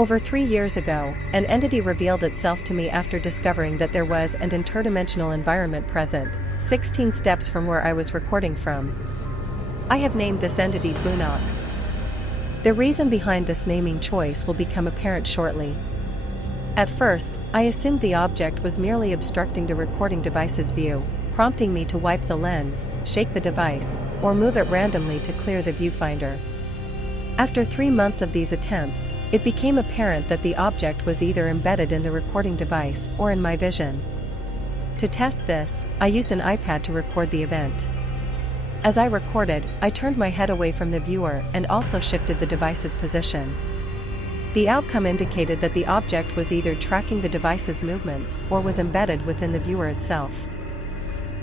Over 3 years ago, an entity revealed itself to me after discovering that there was an interdimensional environment present, 16 steps from where I was recording from. I have named this entity Boo-Knox. The reason behind this naming choice will become apparent shortly. At first, I assumed the object was merely obstructing the recording device's view, prompting me to wipe the lens, shake the device, or move it randomly to clear the viewfinder. After 3 months of these attempts, it became apparent that the object was either embedded in the recording device or in my vision. To test this, I used an iPad to record the event. As I recorded, I turned my head away from the viewer and also shifted the device's position. The outcome indicated that the object was either tracking the device's movements or was embedded within the viewer itself.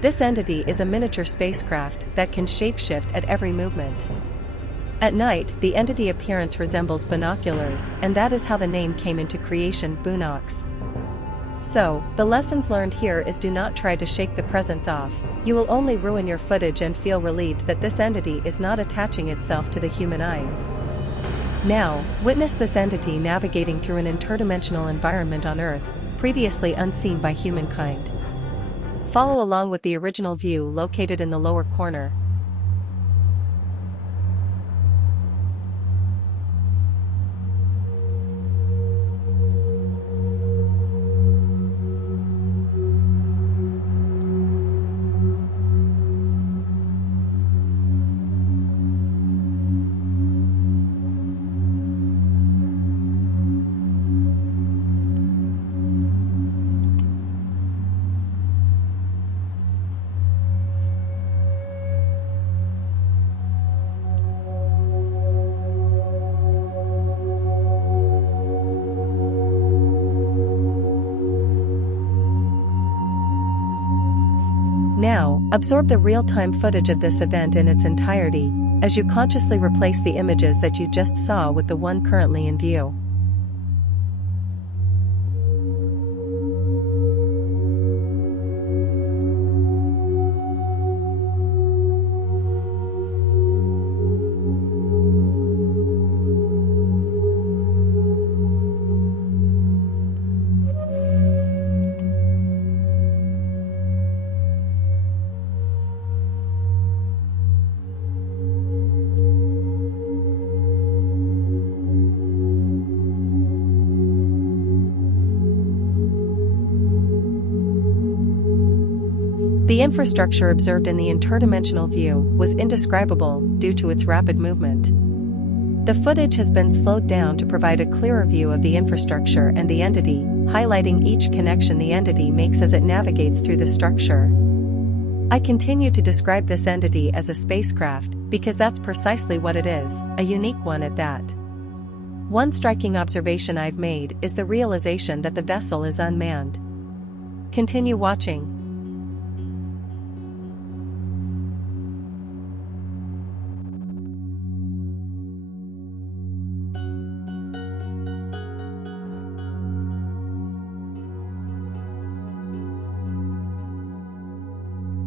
This entity is a miniature spacecraft that can shapeshift at every movement. At night, the entity appearance resembles binoculars, and that is how the name came into creation, Boo-Knox. So, the lessons learned here is do not try to shake the presence off. You will only ruin your footage and feel relieved that this entity is not attaching itself to the human eyes. Now, witness this entity navigating through an interdimensional environment on Earth, previously unseen by humankind. Follow along with the original view located in the lower corner. Now, absorb the real-time footage of this event in its entirety, as you consciously replace the images that you just saw with the one currently in view. The infrastructure observed in the interdimensional view was indescribable due to its rapid movement. The footage has been slowed down to provide a clearer view of the infrastructure and the entity, highlighting each connection the entity makes as it navigates through the structure. I continue to describe this entity as a spacecraft because that's precisely what it is, a unique one at that. One striking observation I've made is the realization that the vessel is unmanned. Continue watching.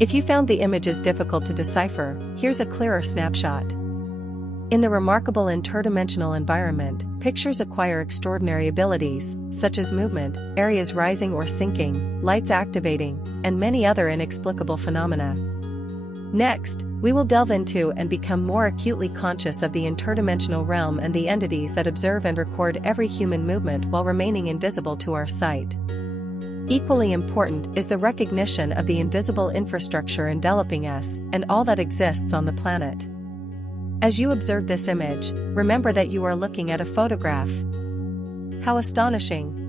If you found the images difficult to decipher, here's a clearer snapshot. In the remarkable interdimensional environment, pictures acquire extraordinary abilities, such as movement, areas rising or sinking, lights activating, and many other inexplicable phenomena. Next, we will delve into and become more acutely conscious of the interdimensional realm and the entities that observe and record every human movement while remaining invisible to our sight. Equally important is the recognition of the invisible infrastructure enveloping us and all that exists on the planet. As you observe this image, remember that you are looking at a photograph. How astonishing!